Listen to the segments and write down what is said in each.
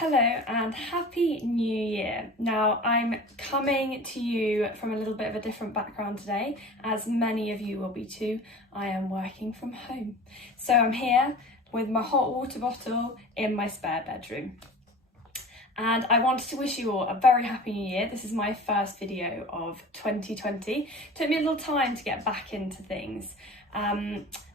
Hello and Happy New Year. Now I'm coming to you from a little bit of a different background today, as many of you will be too. I am working from home. So I'm here with my hot water bottle in my spare bedroom. And I wanted to wish you all a very happy new year. This is my first video of 2020. It took me a little time to get back into things.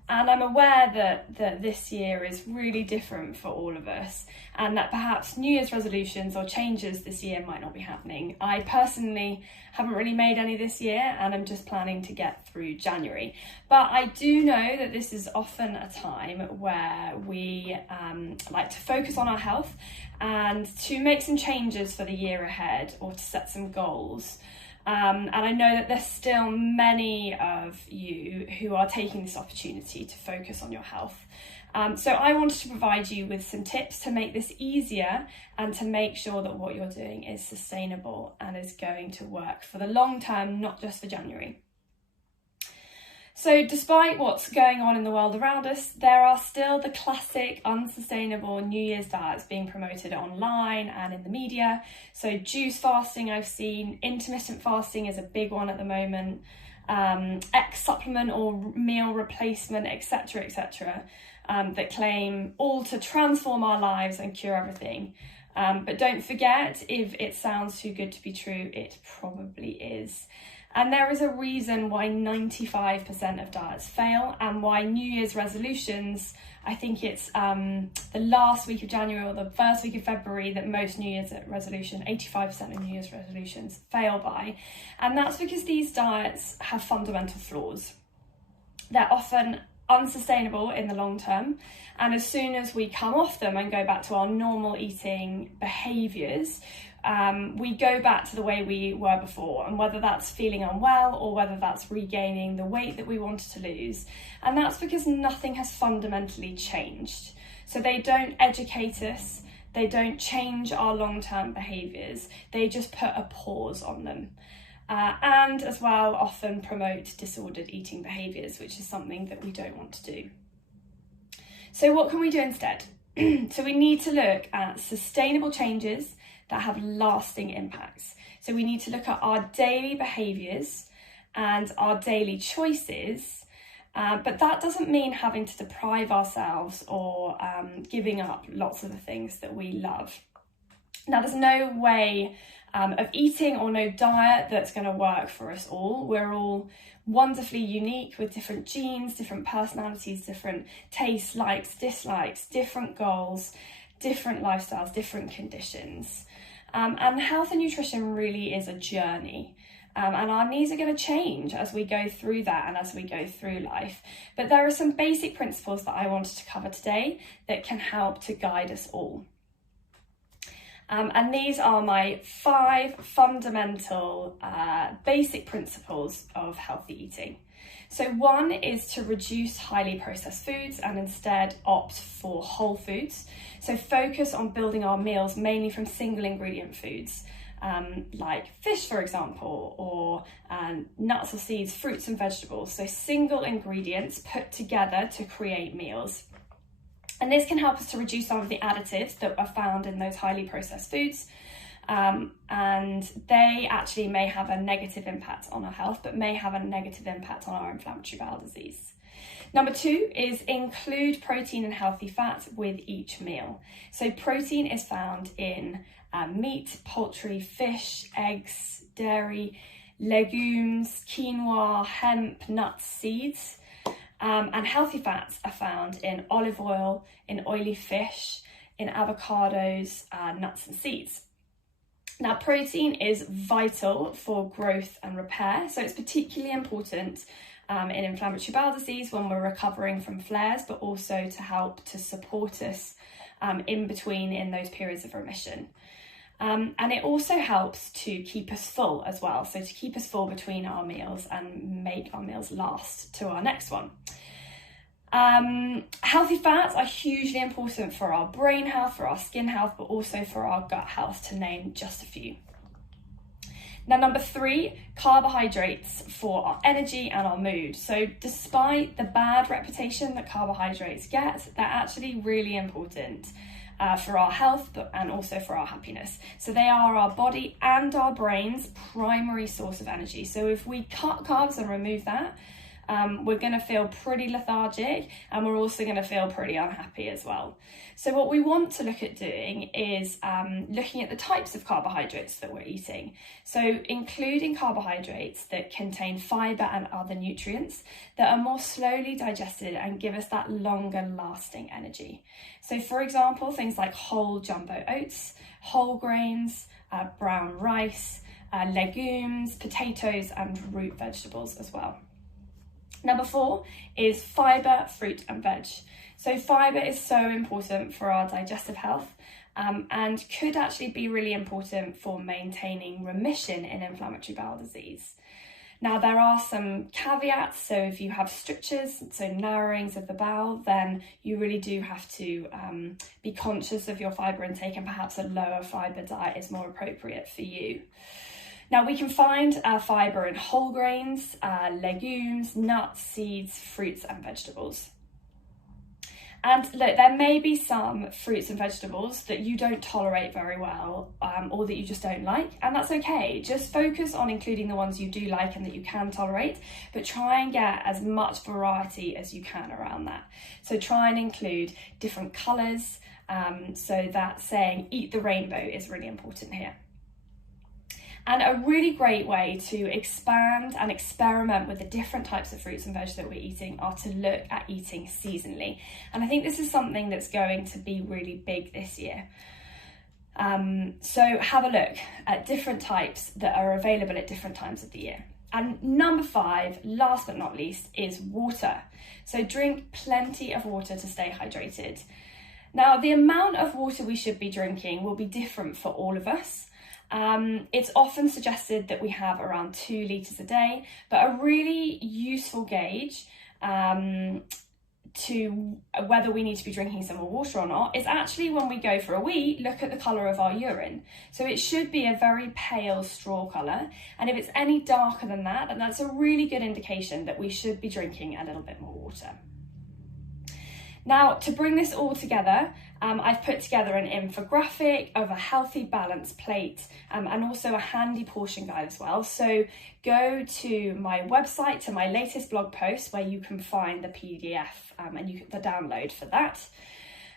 And I'm aware that this year is really different for all of us, and that perhaps New Year's resolutions or changes this year might not be happening. I personally haven't really made any this year, and I'm just planning to get through January. But I do know that this is often a time where we like to focus on our health and to make some changes for the year ahead, or to set some goals. And I know that there's still many of you who are taking this opportunity to focus on your health. So I wanted to provide you with some tips to make this easier and to make sure that what you're doing is sustainable and is going to work for the long term, not just for January. So despite what's going on in the world around us, there are still the classic unsustainable New Year's diets being promoted online and in the media. So juice fasting I've seen, intermittent fasting is a big one at the moment, X supplement or meal replacement, etc., that claim all to transform our lives and cure everything. But don't forget, if it sounds too good to be true, it probably is. And there is a reason why 95% of diets fail, and why New Year's resolutions, I think it's the last week of January or the first week of February that most New Year's resolution, 85% of New Year's resolutions fail by. And that's because these diets have fundamental flaws. They're often unsustainable in the long term, and as soon as we come off them and go back to our normal eating behaviours, we go back to the way we were before, and whether that's feeling unwell or whether that's regaining the weight that we wanted to lose. And that's because nothing has fundamentally changed. So they don't educate us, they don't change our long-term behaviours, they just put a pause on them. And as well often promote disordered eating behaviours, which is something that we don't want to do. So what can we do instead? So we need to look at sustainable changes that have lasting impacts. So we need to look at our daily behaviours and our daily choices, but that doesn't mean having to deprive ourselves or giving up lots of the things that we love. Now, there's no way of eating or no diet that's going to work for us all. We're all wonderfully unique with different genes, different personalities, different tastes, likes, dislikes, different goals, different lifestyles, different conditions. And health and nutrition really is a journey. And our needs are going to change as we go through that and as we go through life. But there are some basic principles that I wanted to cover today that can help to guide us all. And these are my 5 fundamental basic principles of healthy eating. So one is to reduce highly processed foods and instead opt for whole foods. So focus on building our meals mainly from single ingredient foods, like fish, for example, or nuts or seeds, fruits and vegetables. So single ingredients put together to create meals. And this can help us to reduce some of the additives that are found in those highly processed foods. And they actually may have a negative impact on our health, but may have a negative impact on our inflammatory bowel disease. Number 2 is include protein and healthy fat with each meal. So protein is found in meat, poultry, fish, eggs, dairy, legumes, quinoa, hemp, nuts, seeds. And healthy fats are found in olive oil, in oily fish, in avocados, nuts and seeds. Now, protein is vital for growth and repair, so it's particularly important in inflammatory bowel disease when we're recovering from flares, but also to help to support us in between in those periods of remission. And it also helps to keep us full as well, so to keep us full between our meals and make our meals last to our next one. Healthy fats are hugely important for our brain health, for our skin health, but also for our gut health, to name just a few. Now, number 3, carbohydrates for our energy and our mood. So despite the bad reputation that carbohydrates get, they're actually really important. for our health, and also for our happiness. So they are our body and our brain's primary source of energy. So if we cut carbs and remove that, we're going to feel pretty lethargic, and we're also going to feel pretty unhappy as well. So what we want to look at doing is looking at the types of carbohydrates that we're eating. So including carbohydrates that contain fibre and other nutrients that are more slowly digested and give us that longer lasting energy. So for example, things like whole jumbo oats, whole grains, brown rice, legumes, potatoes and root vegetables as well. Number 4 is fibre, fruit and veg. So fibre is so important for our digestive health and could actually be really important for maintaining remission in inflammatory bowel disease. Now there are some caveats, so if you have strictures, so narrowings of the bowel, then you really do have to be conscious of your fibre intake, and perhaps a lower fibre diet is more appropriate for you. Now we can find fibre in whole grains, legumes, nuts, seeds, fruits and vegetables. And look, there may be some fruits and vegetables that you don't tolerate very well or that you just don't like, and that's okay. Just focus on including the ones you do like and that you can tolerate, but try and get as much variety as you can around that. So try and include different colours, so that saying eat the rainbow is really important here. And a really great way to expand and experiment with the different types of fruits and veg that we're eating are to look at eating seasonally. And I think this is something that's going to be really big this year. So have a look at different types that are available at different times of the year. And number 5, last but not least, is water. So drink plenty of water to stay hydrated. Now, the amount of water we should be drinking will be different for all of us. It's often suggested that we have around 2 litres a day, but a really useful gauge to whether we need to be drinking some more water or not is actually when we go for a wee, look at the colour of our urine. So it should be a very pale straw colour, and if it's any darker than that, then that's a really good indication that we should be drinking a little bit more water. Now, to bring this all together, I've put together an infographic of a healthy balanced plate and also a handy portion guide as well. So go to my website, to my latest blog post, where you can find the PDF and the download for that.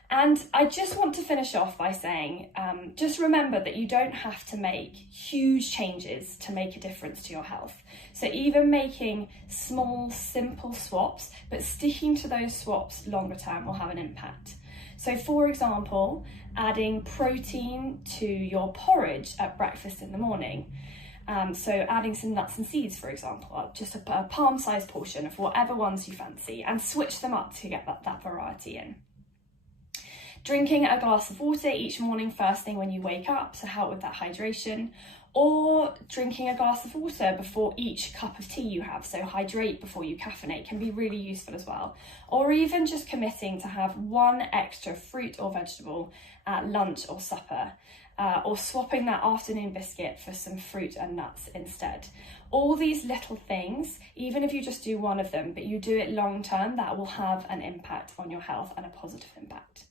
And I just want to finish off by saying, just remember that you don't have to make huge changes to make a difference to your health. So even making small, simple swaps, but sticking to those swaps longer term will have an impact. So for example, adding protein to your porridge at breakfast in the morning. So adding some nuts and seeds, for example, just a palm-sized portion of whatever ones you fancy, and switch them up to get that variety in. Drinking a glass of water each morning first thing when you wake up to help with that hydration, or drinking a glass of water before each cup of tea you have, so hydrate before you caffeinate, can be really useful as well. Or even just committing to have 1 extra fruit or vegetable at lunch or supper, or swapping that afternoon biscuit for some fruit and nuts instead. All these little things, even if you just do one of them, but you do it long term, that will have an impact on your health and a positive impact.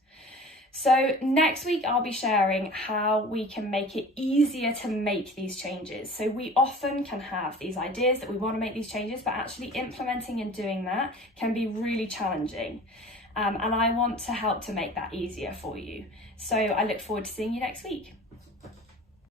So next week I'll be sharing how we can make it easier to make these changes. So we often can have these ideas that we want to make these changes, but actually implementing and doing that can be really challenging. And I want to help to make that easier for you. So I look forward to seeing you next week.